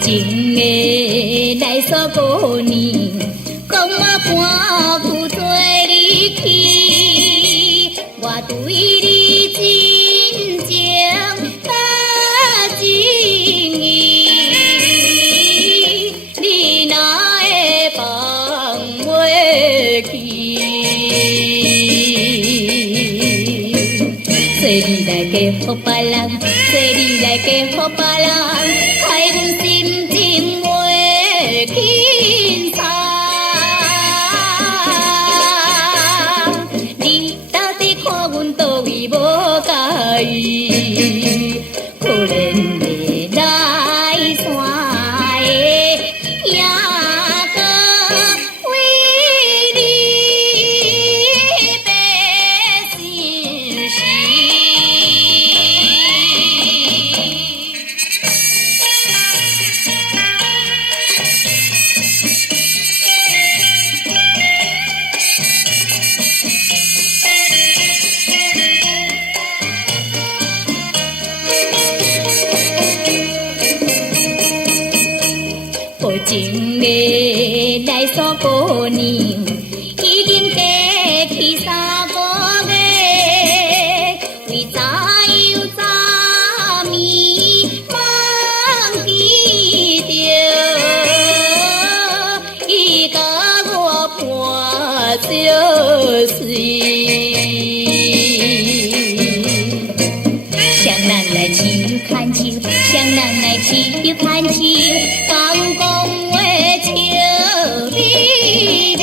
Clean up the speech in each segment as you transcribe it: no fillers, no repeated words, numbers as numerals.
情的来说过年，讲我半副做你去，我对你真情甲真意，你哪会放袂去？做你来嫁予别人，做你来嫁予别人，害阮心情袂轻松。你到底看阮倒位无介意？可怜的来山的也搁为你白心事。无情的来说过年，已经过去3个月，为怎样早暝忘记着，伊甲我伴相随。双人来手牵手，双人来手牵手，讲讲话笑眯眯。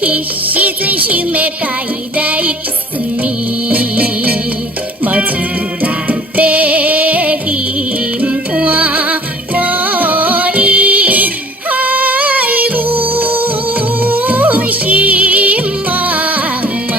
迄时阵想要甲伊来一丝面，无厝内底金盘，无伊害阮心茫茫。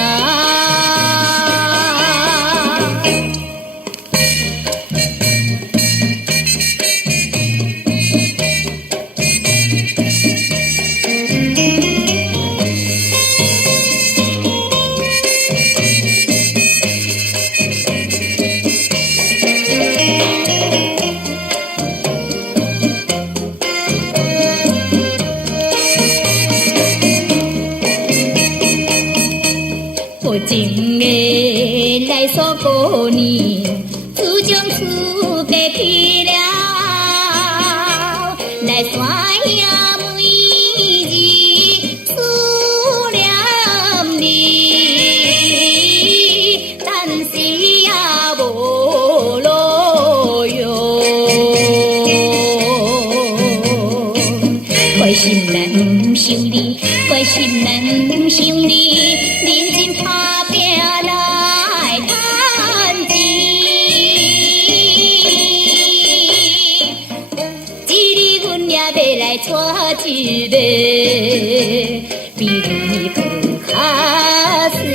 无情的来说过年，自将厝家去了，来山遐每日思念你，但是也无路用。怪心咱不想你，怪心咱不想你。认真打拼来赚钱，一日阮也要来娶一个，比你好较水。